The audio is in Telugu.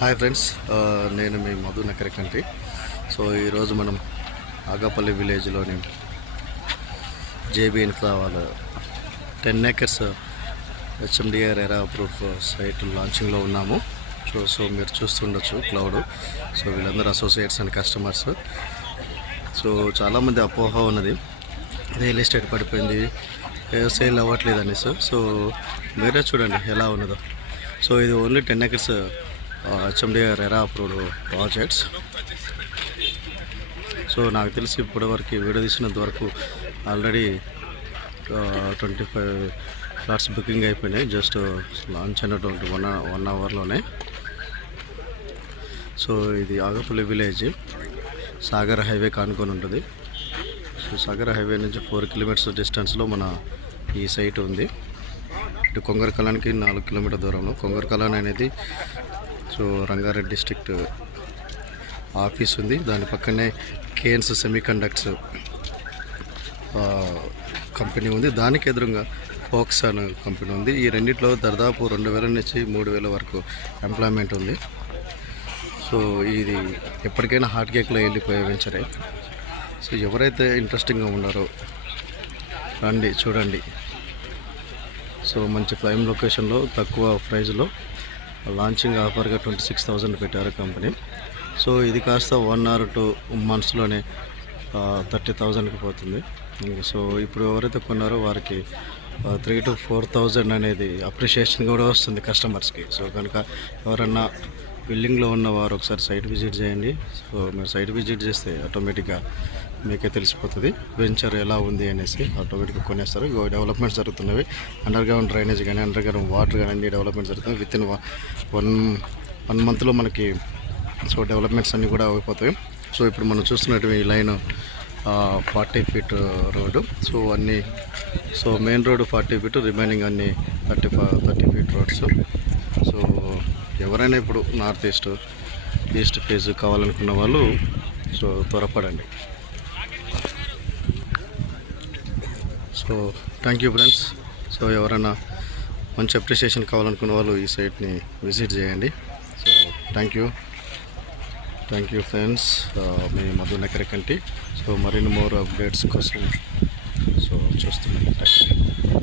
హాయ్ ఫ్రెండ్స్, నేను మీ మధు నకరికంటి. సో ఈరోజు మనం ఆగాపల్లి విలేజ్లోని జేబీ ఇన్ఫ్రా వాళ్ళ 10 acres హెచ్ఎండిఆర్ ఎరా అప్రూవ్ సైట్ లాంచింగ్లో ఉన్నాము. సో మీరు చూస్తుండొచ్చు క్లౌడ్. సో వీళ్ళందరూ అసోసియేట్స్ అండ్ కస్టమర్స్. సో చాలామంది అపోహ ఉన్నది, రియల్ ఎస్టేట్ పడిపోయింది, సేల్ అవ్వట్లేదు అనేసి. సో మీరే చూడండి ఎలా ఉన్నదో. సో ఇది ఓన్లీ 10 acres హెచ్ఎండిఆర్ ఎరా అప్రూవ్డ్ ప్రాజెక్ట్స్. సో నాకు తెలిసి ఇప్పటివరకు వీడియో తీసినంత వరకు ఆల్రెడీ 25 ఫ్లాట్స్ బుకింగ్ అయిపోయినాయి. జస్ట్ లాంచ్ అయినటువంటి వన్ అవర్లోనే. సో ఇది ఆగపల్లి విలేజ్, సాగర్ హైవే కానుకొని ఉంటుంది. సో సాగర్ హైవే నుంచి 4 kilometers డిస్టెన్స్లో మన ఈ సైట్ ఉంది. ఇటు కొంగరకలానికి 4 kilometers దూరంలో. కొంగరకలాన్ అనేది సో రంగారెడ్డి డిస్ట్రిక్ట్ ఆఫీస్ ఉంది. దాని పక్కనే కేన్స్ సెమీ కండక్టర్స్ కంపెనీ ఉంది. దానికి ఎదురుగా ఫోక్స్ అనే కంపెనీ ఉంది. ఈ రెండిట్లో దాదాపు 2000 నుంచి 3000 వరకు ఎంప్లాయ్మెంట్ ఉంది. సో ఇది ఎప్పటికైనా హాట్ కేక్లో వెళ్ళిపోయే వెంచరే. సో ఎవరైతే ఇంట్రెస్టింగ్గా ఉన్నారో రండి, చూడండి. సో మంచి ప్రైమ్ లొకేషన్లో తక్కువ ప్రైజ్లో లాంచింగ్ ఆఫర్గా 26,000 పెట్టారు కంపెనీ. సో ఇది కాస్త 1 or 2 monthsలోనే 30,000కి పోతుంది. సో ఇప్పుడు ఎవరైతే కొన్నారో వారికి 3,000 to 4,000 అనేది అప్రిషియేషన్ కూడా వస్తుంది కస్టమర్స్కి. సో కనుక ఎవరన్నా బిల్డింగ్లో ఉన్నవారు ఒకసారి సైట్ విజిట్ చేయండి. సో మీరు సైట్ విజిట్ చేస్తే ఆటోమేటిక్గా మీకే తెలిసిపోతుంది వెంచర్ ఎలా ఉంది అనేసి. ఆటోమేటిక్గా కొనేస్తారు. ఇగో డెవలప్మెంట్స్ జరుగుతున్నవి. అండర్ గ్రౌండ్ డ్రైనేజ్ కానీ, అండర్ గ్రౌండ్ వాటర్ కానీ అన్ని డెవలప్మెంట్ జరుగుతుంది. వితిన్ 1 monthలో మనకి సో డెవలప్మెంట్స్ అన్నీ కూడా అయిపోతాయి. సో ఇప్పుడు మనం చూస్తున్నట్టు ఈ లైన్ 40 feet రోడ్డు. సో అన్నీ so main road 40 feet, remaining అన్నీ 30 feet రోడ్స్. సో ఎవరైనా ఇప్పుడు నార్త్ ఈస్ట్ ఫేజ్ కావాలనుకున్న వాళ్ళు సో త్వరపడండి. So thank you friends. So ఎవరైనా మంచి అప్రిషియేషన్ కావాలనుకున్న వాళ్ళు ఈ సైట్ని విజిట్ చేయండి. So thank you friends. మీ మధు నకరికంటి. సో మరిన్ని మోర్ అప్డేట్స్ కోసం సో చూస్తున్నాను. Thank you.